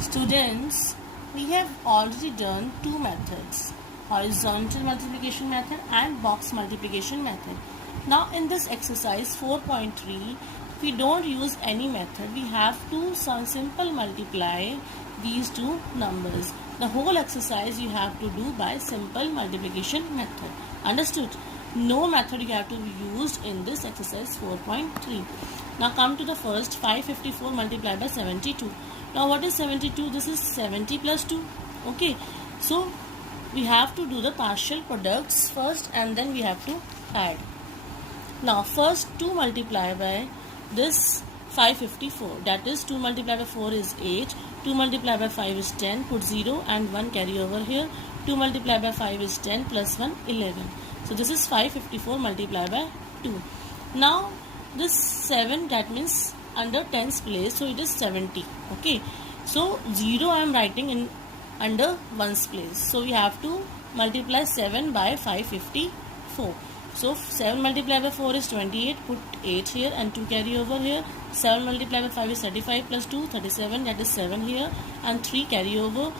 Students, we have already done two methods, horizontal multiplication method and box multiplication method. Now in this exercise 4.3, we don't use any method. We have to simple multiply these two numbers. The whole exercise you have to do by simple multiplication method. Understood? No method you have to use in this exercise 4.3. Now come to the first, 554 multiplied by 72. Now what is 72? This is 70 plus 2. Okay. So we have to do the partial products first and then we have to add. Now first 2 multiplied by this 554, that is 2 multiplied by 4 is 8, 2 multiplied by 5 is 10, put 0 and 1 carry over here, 2 multiplied by 5 is 10 plus 1 11. So this is 554 multiplied by 2. Now this 7, that means under 10's place, so it is 70. Okay, so 0 I am writing in under 1's place, so we have to multiply 7 by 554. So 7 multiplied by 4 is 28, put 8 here and 2 carry over here. 7 multiplied by 5 is 35 plus 2, 37, that is 7 here and 3 carry over.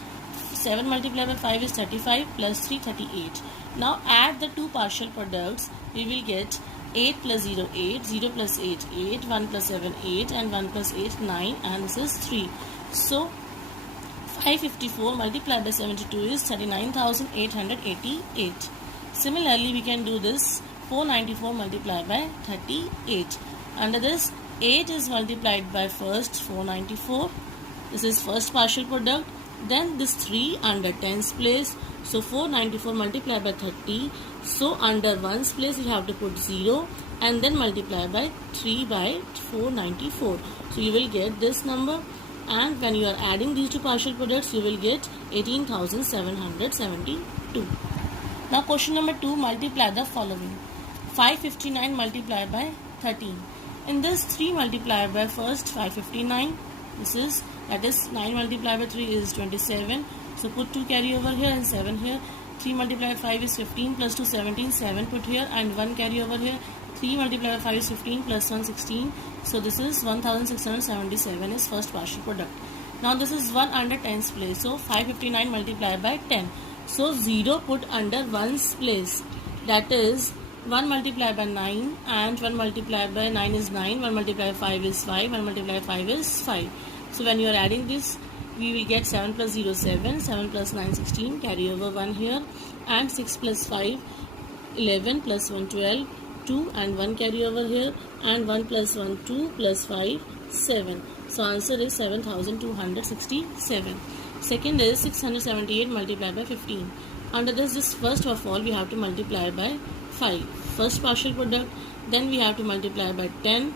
7 multiplied by 5 is 35 plus 3, 38. Now add the two partial products, we will get 8 plus 0, 8, 0 plus 8, 8, 1 plus 7, 8 and 1 plus 8, 9 and this is 3. So 554 multiplied by 72 is 39,888. Similarly, we can do this 494 multiplied by 38. Under this, 8 is multiplied by first 494. This is first partial product. Then this 3 under 10's place. So 494 multiplied by 30. So under 1's place, you have to put 0 and then multiply by 3 by 494. So you will get this number. And when you are adding these two partial products, you will get 18,772. Now question number 2, multiply the following. 559 multiplied by 13. In this 3 multiplied by first 559. That is 9 multiplied by 3 is 27. So put 2 carry over here and 7 here. 3 multiplied by 5 is 15 plus 2 17. 7 put here and 1 carry over here. 3 multiplied by 5 is 15 plus 1 16. So this is 1677 is first partial product. Now this is 1 under 10's place. So 559 multiplied by 10. So 0 put under 1's place, that is 1 multiplied by 9 and 1 multiplied by 9 is 9, 1 multiplied by 5 is 5, 1 multiplied by 5 is 5. So when you are adding this, we will get 7 plus 0 7, 7 plus 9 16, carry over 1 here and 6 plus 5 11 plus 1 12, 2 and 1 carry over here and 1 plus 1 2 plus 5 7. So answer is 7,267. Second is 678 multiplied by 15. Under this first of all we have to multiply by 5. First partial product, then we have to multiply by 10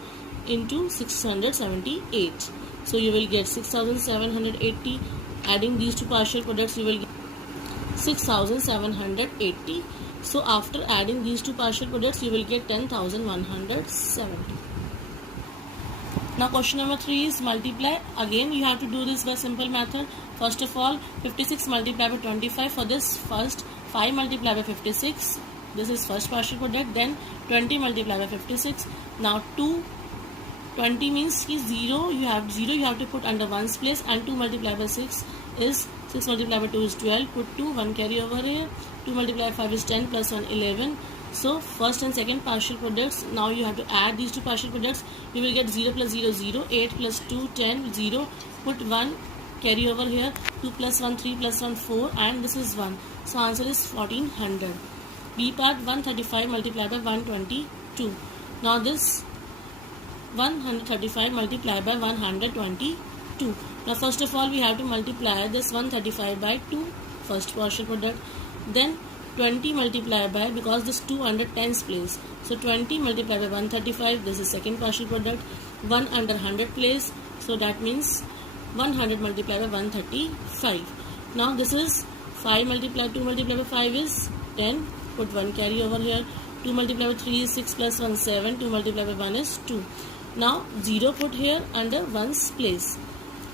into 678. So you will get 6,780. Adding these two partial products, you will get 6,780. So after adding these two partial products, you will get 10,170. Now question number 3 is multiply. Again you have to do this by simple method. First of all, 56 multiplied by 25. For this, first 5 multiplied by 56. This is first partial product. Then 20 multiplied by 56. Now 20 means 0. You have to put under 1's place, and 2 multiplied by 6 is 6 multiplied by 2 is 12. Put 2, 1 carry over here. 2 multiplied by 5 is 10 plus 1 11. So first and second partial products. Now you have to add these two partial products. You will get 0 plus 0 0, 8 plus 2 10, 0. Put 1 carry over here. 2 plus 1 3 plus 1 4 and this is 1. So answer is 1400. B part 135 multiplied by 122. Now this 135 multiplied by 122. Now first of all we have to multiply this 135 by 2, first partial product. Then 20 multiplied by, because this 2 under 10's place, so 20 multiplied by 135, this is second partial product. 1 under 100 place, so that means 100 multiplied by 135. Now this is 5 multiplied 2 multiplied by 5 is 10. Put 1 carry over here. 2 multiplied by 3 is 6 plus 1 7. 2 multiplied by 1 is 2. Now 0 put here under 1's place.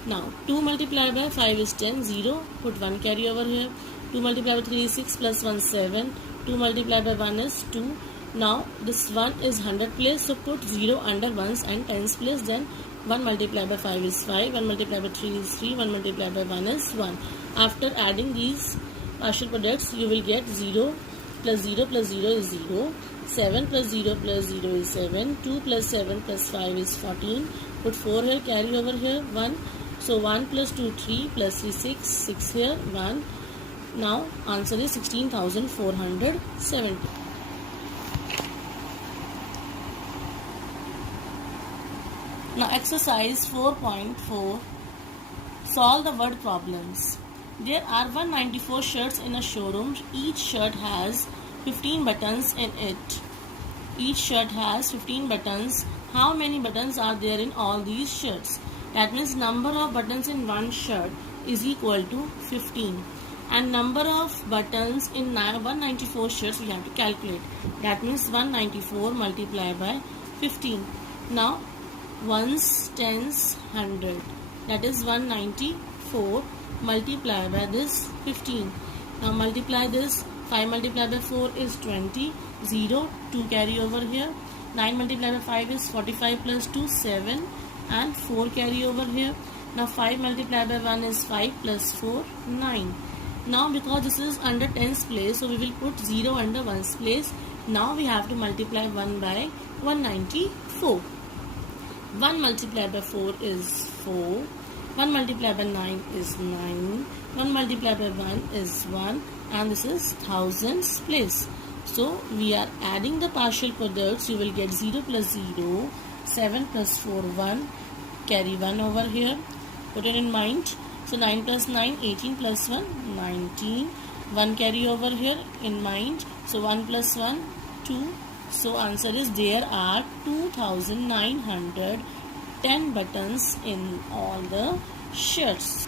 Now 2 multiplied by 5 is 10. 0. Put 1 carry over here. 2 multiplied by 3 is 6 plus 1 7. 2 multiplied by 1 is 2. Now this 1 is 100 place, so put 0 under 1's and 10's place, then 1 multiplied by 5 is 5, 1 multiplied by 3 is 3, 1 multiplied by 1 is 1. After adding these partial products, you will get 0 plus 0 plus 0 is 0, 7 plus 0 plus 0 is 7, 2 plus 7 plus 5 is 14, put 4 here, carry over here, 1. So 1 plus 2, 3, plus 3, 6, 6 here, 1. Now answer is 16,470. Now exercise 4.4, solve the word problems. There are 194 shirts in a showroom. Each shirt has 15 buttons in it. Each shirt has 15 buttons. How many buttons are there in all these shirts? That means number of buttons in one shirt is equal to 15. And number of buttons in 194 shirts we have to calculate. That means 194 multiplied by 15. Now ones, tens, 100. That is 194 multiplied by this 15. Now multiply this. 5 multiplied by 4 is 20. 0, 2 carry over here. 9 multiplied by 5 is 45 plus 2, 7. And 4 carry over here. Now 5 multiplied by 1 is 5 plus 4, 9. Now because this is under tens place, so we will put 0 under ones place. Now we have to multiply 1 by 194. 1 multiplied by 4 is 4. 1 multiplied by 9 is 9. 1 multiplied by 1 is 1. And this is thousands place. So we are adding the partial products. You will get 0 plus 0. 7 plus 4, 1. Carry 1 over here. Put it in mind. So 9 plus 9, 18 plus 1, 19. 1 carry over here in mind. So 1 plus 1, 2. So answer is there are 2,910 buttons in all the shirts.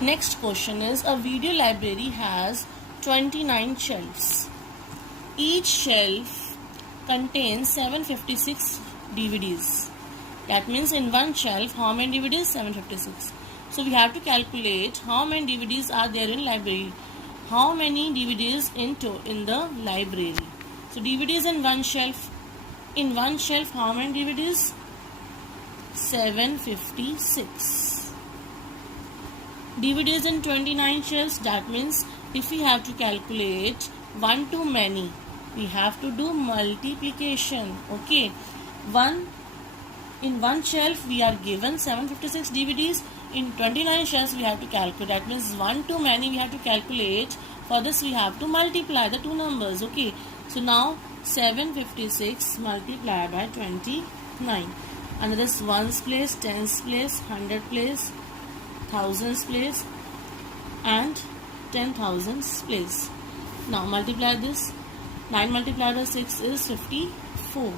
Next question is, a video library has 29 shelves. Each shelf contains 756 DVDs. That means in one shelf, how many DVDs? 756. So we have to calculate how many DVDs are there in library. How many DVDs in the library? So DVDs in one shelf. In one shelf, how many DVDs? 756. DVDs in 29 shelves. That means if we have to calculate one to many, we have to do multiplication. Okay. In one shelf we are given 756 DVDs. In 29 shelves we have to calculate. That means one to many we have to calculate. For this we have to multiply the two numbers. Okay. So now 756 multiplied by 29. And this ones place, tens place, 100 place, thousands place, and 10,000s place. Now multiply this. 9 multiplied by 6 is 54.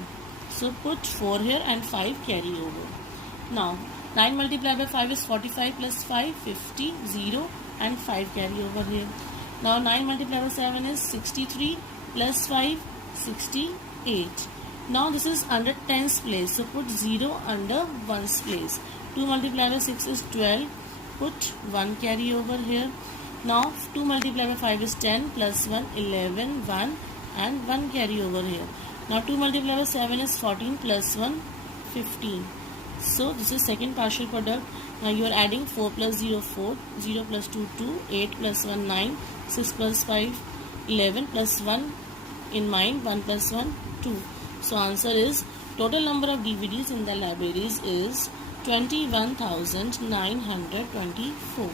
So put 4 here and 5 carry over. Now 9 multiplied by 5 is 45 plus 5, 50, 0 and 5 carry over here. Now 9 multiplied by 7 is 63 plus 5, 68. Now this is under tens place. So put 0 under ones place. 2 multiplied by 6 is 12. Put 1 carry over here. Now 2 multiplied by 5 is 10 plus 1, 11, 1 and 1 carry over here. Now 2 multiplied by 7 is 14 plus 1, 15. So this is second partial product. Now you are adding 4 plus 0, 4, 0 plus 2, 2, 8 plus 1, 9, 6 plus 5, 11 plus 1 in mind, 1 plus 1, 2. So answer is, total number of DVDs in the libraries is 21,924.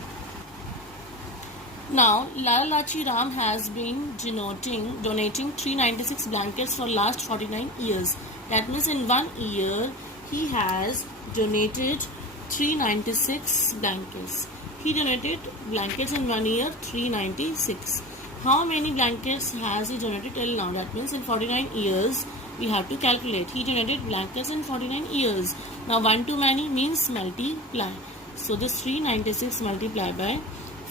Now, Lala Lachi Ram has been donating 396 blankets for last 49 years. That means in 1 year, he has donated 396 blankets. He donated blankets in 1 year, 396. How many blankets has he donated till now? That means in 49 years, we have to calculate. He donated blankets in 49 years. Now, 1 to many means multiply. So, this 396 multiplied by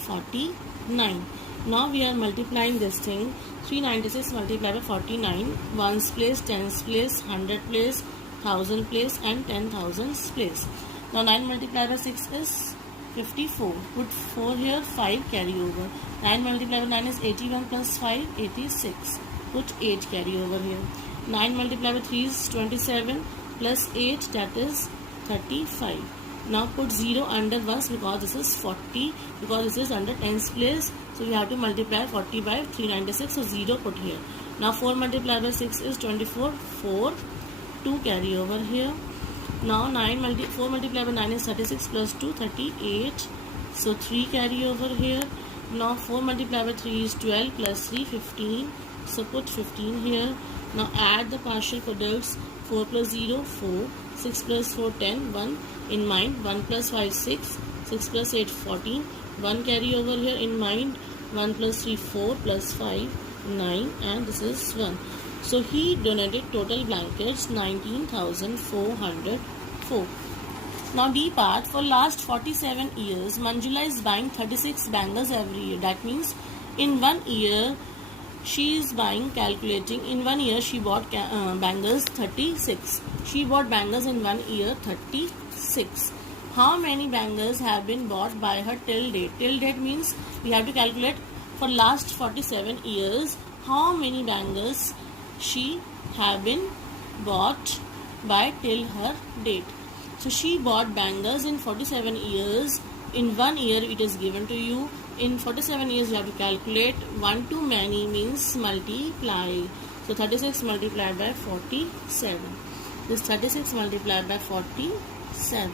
49. Now we are multiplying this thing. 396 multiplied by 49. Ones place, tens place, 100 place, 1000 place and 10,000s place. Now 9 multiplied by 6 is 54. Put 4 here, 5 carry over. 9 multiplied by 9 is 81 plus 5, 86. Put 8 carry over here. 9 multiplied by 3 is 27 plus 8, that is 35. Now put 0 under 1 because this is 40, because this is under tens place. So we have to multiply 40 by 396. So 0 put here. Now 4 multiplied by 6 is 24. 4. 2 carry over here. Now 4 multiplied by 9 is 36 plus 2, 38. So 3 carry over here. Now 4 multiplied by 3 is 12 plus 3, 15. So put 15 here. Now add the partial products. 4 plus 0, 4. 6 plus 4, 10. 1 in mind. 1 plus 5, 6. 6 plus 8, 14. 1 carry over here in mind. 1 plus 3, 4 plus 5, 9. And this is 1. So he donated total blankets 19,404. Now D part, for last 47 years, Manjula is buying 36 bangles every year. That means in 1 year, she is buying, calculating, in 1 year she bought bangles 36. She bought bangles in 1 year 36. How many bangles have been bought by her till date? Till date means we have to calculate for last 47 years how many bangles she have been bought by till her date. So she bought bangles in 47 years. In 1 year it is given to you. In 47 years you have to calculate. 1 to many means multiply. So 36 multiplied by 47. This 36 multiplied by 47.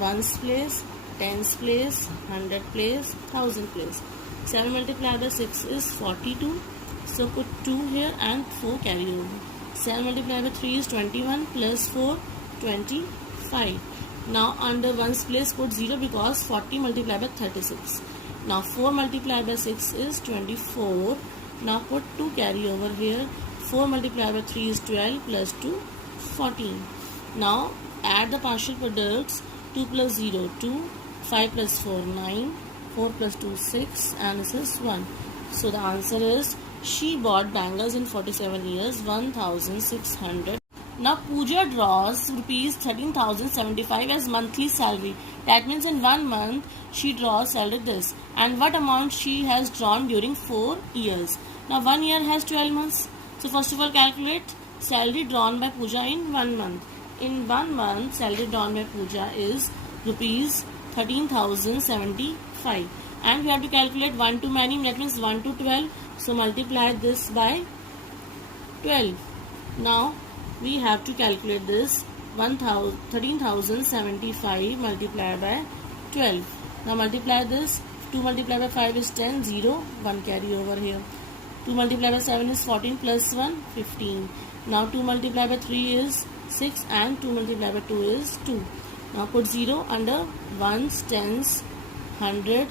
Ones place, tens place, 100 place, 1000 place. 7 multiplied by 6 is 42. So put 2 here and 4 carry over. 7 multiplied by 3 is 21 plus 4, 25. Now under 1's place put 0 because 40 multiplied by 36. Now 4 multiplied by 6 is 24. Now put 2 carry over here. 4 multiplied by 3 is 12 plus 2, 14. Now add the partial products. 2 plus 0, 2. 5 plus 4, 9. 4 plus 2, 6. And this is 1. So the answer is she bought bangles in 47 years, 1,600. Now Pooja draws rupees 13,075 as monthly salary. That means in 1 month she draws salary this. And what amount she has drawn during 4 years. Now 1 year has 12 months. So first of all calculate salary drawn by Pooja in 1 month. In 1 month salary drawn by Pooja is rupees 13,075. And we have to calculate 1 to many, that means 1 to 12. So multiply this by 12. Now we have to calculate this 13,075 multiplied by 12. Now multiply this. 2 multiplied by 5 is 10, 0, 1 carry over here. 2 multiplied by 7 is 14 plus 1, 15. Now 2 multiplied by 3 is 6 and 2 multiplied by 2 is 2. Now put 0 under ones, tens, 100,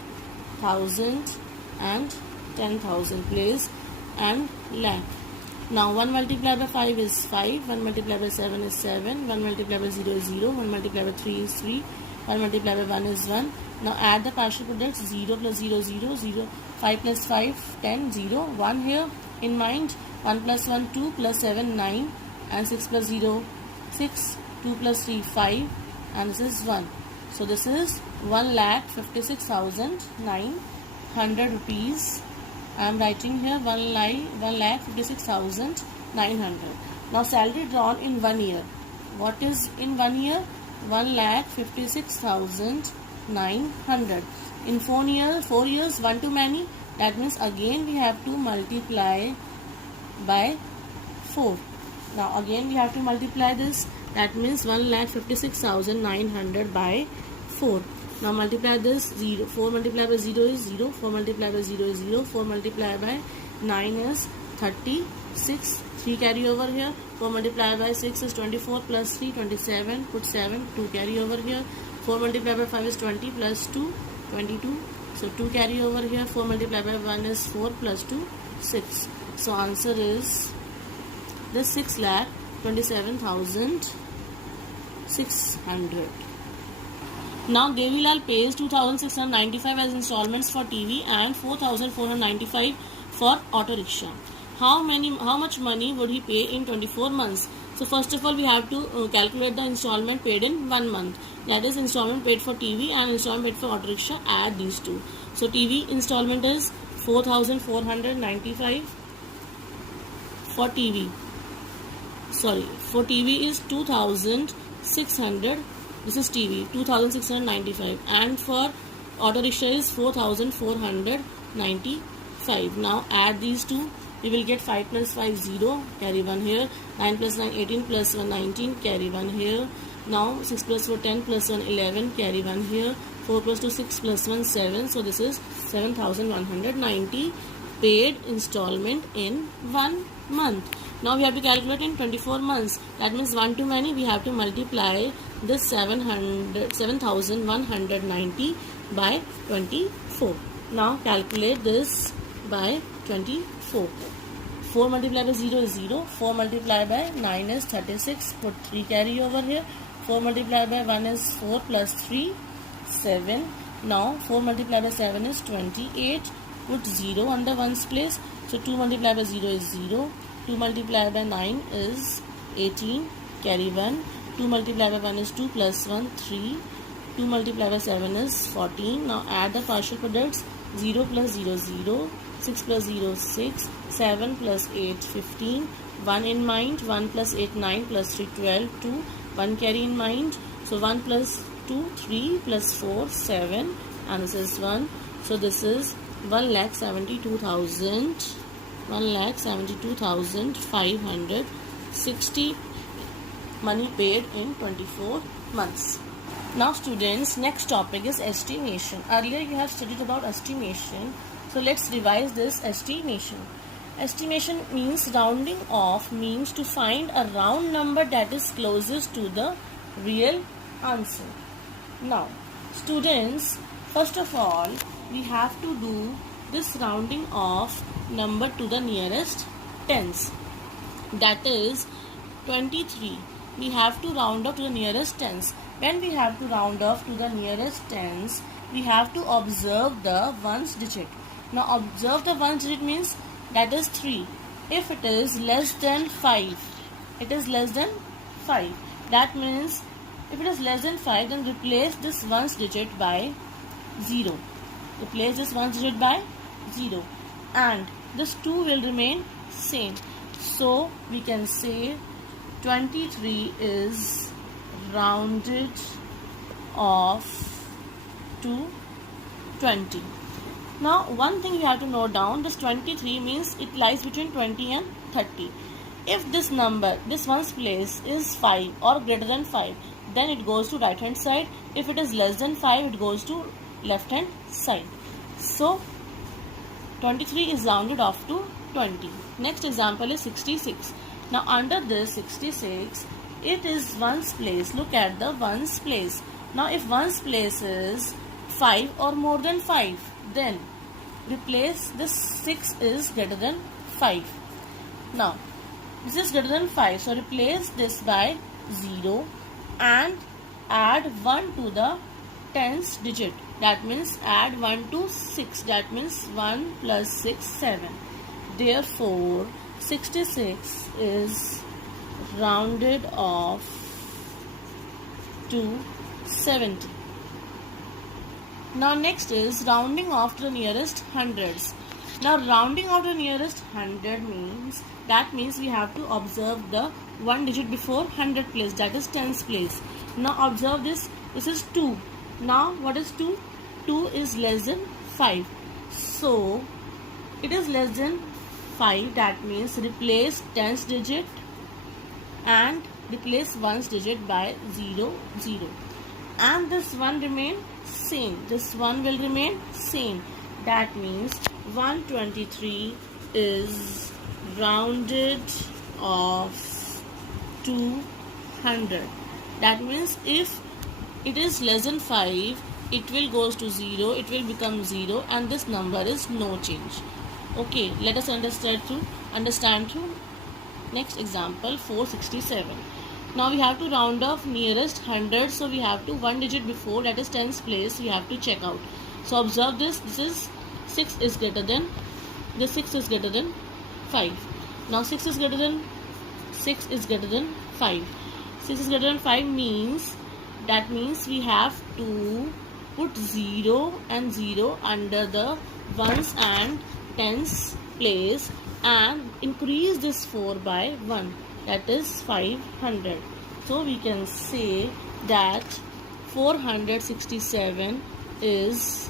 1000 and 10,000 place and lakh. Now 1 multiplied by 5 is 5, 1 multiplied by 7 is 7, 1 multiplied by 0 is 0, 1 multiplied by 3 is 3, 1 multiplied by 1 is 1. Now add the partial products. 0 plus 0, 0, 0, 5 plus 5, 10, 0, 1 here in mind. 1 plus 1, 2 plus 7, 9 and 6 plus 0, 6, 2 plus 3, 5 and this is 1. So this is 1,56,900 rupees. I am writing here 1,56,900. Now salary drawn in 1 year. What is in 1 year? 1,56,900. In 4 years, 1 to many. That means again we have to multiply by 4. Now again we have to multiply this. That means 1,56,900 by 4. Now multiply this. 0. 4 multiplied by 0 is 0. 4 multiplied by 0 is 0. 4 multiplied by 9 is 36. 3 carry over here. 4 multiplied by 6 is 24 plus 3, 27. Put 7. 2 carry over here. 4 multiplied by 5 is 20 plus 2, 22. So 2 carry over here. 4 multiplied by 1 is 4 plus 2, 6. So answer is this 6,27,600. Now Devilal pays 2,695 as installments for TV and 4,495 for auto rickshaw. How much money would he pay in 24 months? So first of all we have to calculate the installment paid in 1 month. That is installment paid for TV and installment paid for auto rickshaw. Add these two. So TV installment is 4,495 for TV. For TV is 2,695 This is TV, 2695, and for auto rickshaw is 4495. Now add these two. We will get 5 plus 5 0, carry 1 here. 9 plus 9 18, plus 1 19, carry 1 here. Now 6 plus 4 10, plus 1 11, carry 1 here. 4 plus 2 6, plus 1 7. So this is 7190 paid installment in 1 month. Now we have to calculate in 24 months. That means 1 too many. We have to multiply this 7190 by 24. Now calculate this by 24. 4 multiplied by 0 is 0. 4 multiplied by 9 is 36. Put 3 carry over here. 4 multiplied by 1 is 4 plus 3, 7. Now 4 multiplied by 7 is 28. Put 0 under 1's place. So 2 multiplied by 0 is 0. 2 multiplied by 9 is 18. Carry 1. 2 multiplied by 1 is 2 plus 1, 3. 2 multiplied by 7 is 14. Now add the partial products. 0 plus 0, 0. 6 plus 0, 6. 7 plus 8, 15. 1 in mind. 1 plus 8, 9. Plus 3, 12, 2. 1 carry in mind. So 1 plus 2, 3. Plus 4, 7. And this is 1. So this is 1,72,000. 1,72,560 money paid in 24 months. Now students, next topic is estimation. Earlier you have studied about estimation. So let's revise this estimation. Estimation means rounding off, means to find a round number that is closest to the real answer. Now students, first of all we have to do this rounding off number to the nearest tens. That is 23. We have to round off to the nearest tens. When we have to round off to the nearest tens, we have to observe the ones digit. Now observe the ones digit means that is 3. If it is less than 5, it is less than 5. That means if it is less than 5, then replace this ones digit by 0. Replace this ones digit by 0. And this 2 will remain same. So we can say 23 is rounded off to 20. Now one thing you have to note down, this 23 means it lies between 20 and 30. If this number, this one's place is 5 or greater than 5, then it goes to right hand side. If it is less than 5, it goes to left hand side. So 23 is rounded off to 20. Next example is 66. Now under this 66, it is ones place. Look at the ones place. Now if ones place is 5 or more than 5, then replace this 6 is greater than 5. Now this is greater than 5, so replace this by 0 and add 1 to the tens digit. That means add 1 to 6. That means 1 plus 6, 7. Therefore 66 is rounded off to 70. Now next is rounding off to the nearest hundreds. Now rounding off to the nearest 100 means, that means we have to observe the one digit before 100 place, that is tens place. Now observe this, this is 2. Now what is 2? 2 is less than 5. So it is less than 5, that means replace tens digit and replace ones digit by 0, 0. And this one remain same. This one will remain same. That means 123 is rounded off to 100. That means if it is less than 5, it will goes to 0, it will become 0, and this number is no change. Okay, let us understand through next example 467. Now we have to round off nearest 100, so we have to one digit before, that is tens place, we have to check out. So observe this, this is 6 is greater than 5. Now 6 is greater than 5. 6 is greater than 5 means, that means we have to put 0 and 0 under the ones and tens place and increase this 4 by 1, that is 500. So we can say that 467 is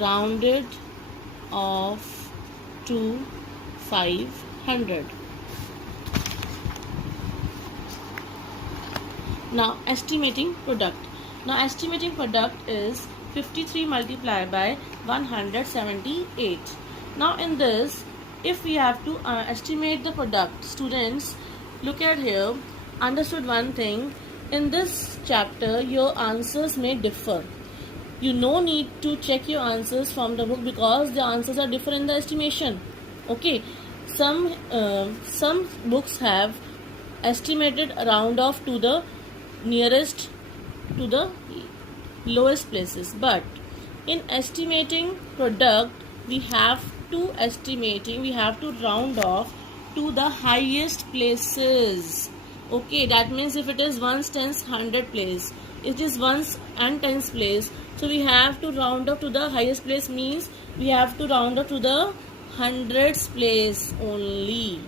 rounded off to 500. Now estimating product. Now estimating product is 53 multiplied by 178. Now in this, if we have to estimate the product, students, look at here, understood one thing, in this chapter your answers may differ. You no need to check your answers from the book because the answers are different in the estimation. Okay, some books have estimated round off to the nearest to the lowest places, but in estimating product we have to round off to the highest places. Okay, that means if it is ones, tens, hundred place, it is ones and tens place, so we have to round up to the highest place, means we have to round up to the hundreds place only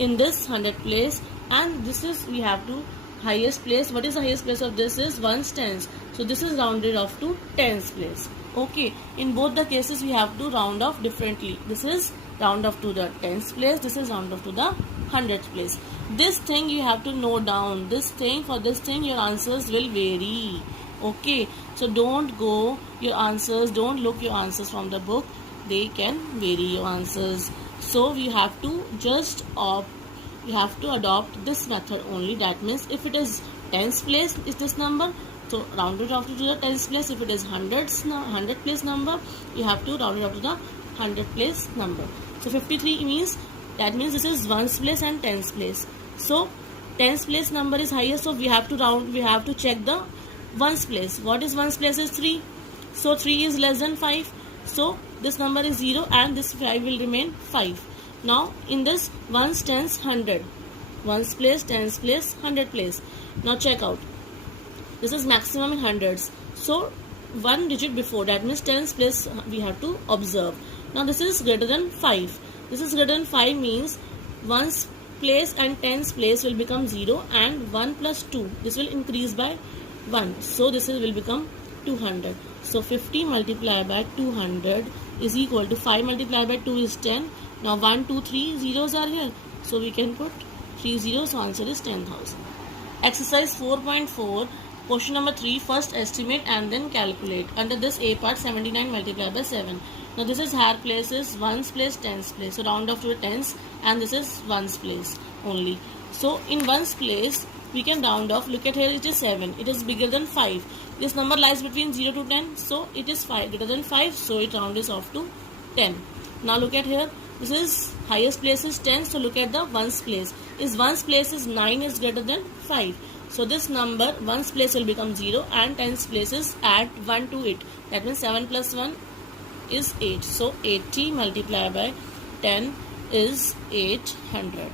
in this 100 place, and this is we have to highest place. What is the highest place of this is ones, tens, so this is rounded off to tens place. Okay, in both the cases we have to round off differently. This is round off to the tens place, this is round off to the hundredth place. This thing you have to note down. This thing, for this thing your answers will vary. Okay, so don't look your answers from the book, they can vary your answers. So we have to adopt this method only. That means if it is tens place is this number, so round it off to the tens place. If it is hundred place number, you have to round it off to the 100 place number. So 53 means this is ones place and tens place. So tens place number is highest, so we have to check the ones place. What is ones place is 3, so 3 is less than 5, so this number is 0 and this 5 will remain 5. Now in this ones, tens, 100, ones place, tens place, 100 place. Now check out, this is maximum in hundreds, so one digit before, that means tens place we have to observe. Now this is greater than 5. This is greater than 5 means ones place and tens place will become 0, and 1 plus 2, this will increase by 1, so this will become 200. So 50 multiplied by 200 is equal to 5 multiplied by 2 is 10. Now 1, 2, 3 zeros are here, so we can put 3 zeros, so answer is 10,000. Exercise 4.4, question number 3, first estimate and then calculate. Under this A part, 79 multiplied by 7. Now this is higher place is ones place, tens place, so round off to the tens, and this is ones place only. So in ones place we can round off. Look at here, it is 7, it is bigger than 5. This number lies between 0 to 10, so it is 5 greater than 5, so it rounds off to 10. Now look at here, this is highest place is 10, so look at the ones place. Is ones place is 9 is greater than 5, so this number ones place will become 0 and tens places add 1 to it, that means 7 plus 1 is 8, so 80 multiplied by 10 is 800.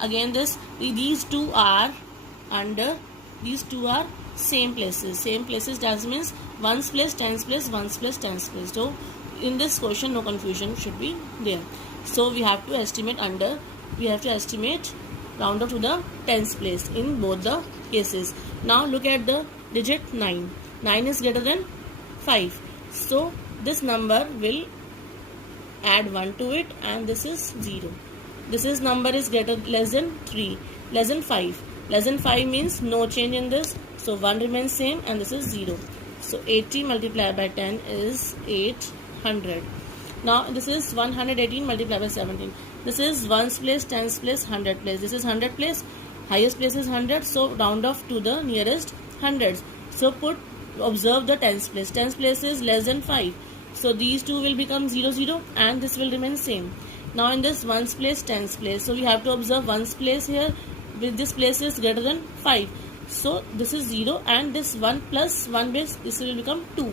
Again these two are same places, that means ones place, tens place, ones place, tens place. So in this question no confusion should be there. So we have to estimate round up to the tens place in both the cases. Now look at the digit 9. 9 is greater than 5, so this number will add 1 to it, and this is 0. This is number is less than 3, less than 5. Less than 5 means no change in this, so 1 remains same, and this is 0. So 80 multiplied by 10 is 800. Now this is 118 multiplied by 17. This is ones place, tens place, 100 place. This is 100 place, highest place is 100, so round off to the nearest hundreds. So observe the tens place. Tens place is less than 5, so these two will become 0, 0, and this will remain same. Now in this ones place, tens place, so we have to observe ones place here. With this place is greater than 5, so this is 0, and this 1 plus 1 base, this will become 2.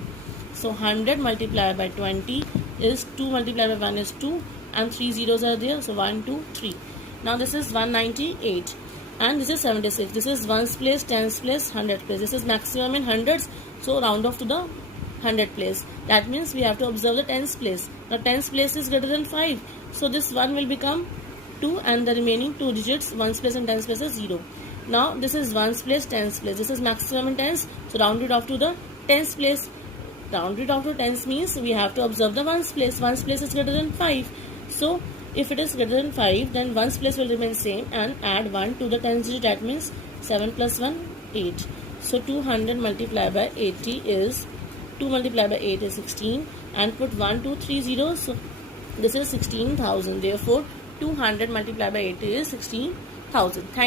So 100 multiplied by 20 is 2 multiplied by 1 is 2, and 3 zeros are there, so 1, 2, 3. Now this is 198, and this is 76. This is ones place, tens place, 100 place. This is maximum in hundreds, so round off to the 100 place. That means we have to observe the tens place. Now tens place is greater than 5, so this 1 will become 2, and the remaining 2 digits ones place and tens place is 0. Now this is ones place, tens place. This is maximum in tens, so round it off to the tens place. Round it off to tens means we have to observe the ones place. Ones place is greater than 5. So if it is greater than 5, then ones place will remain same and add 1 to the tens digit. That means 7 plus 1, 8. So 200 multiplied by 80 is 2 multiplied by 8 is 16, and put 1, 2, 3 zeros. So this is 16,000. Therefore 200 multiplied by 80 is 16,000. Thank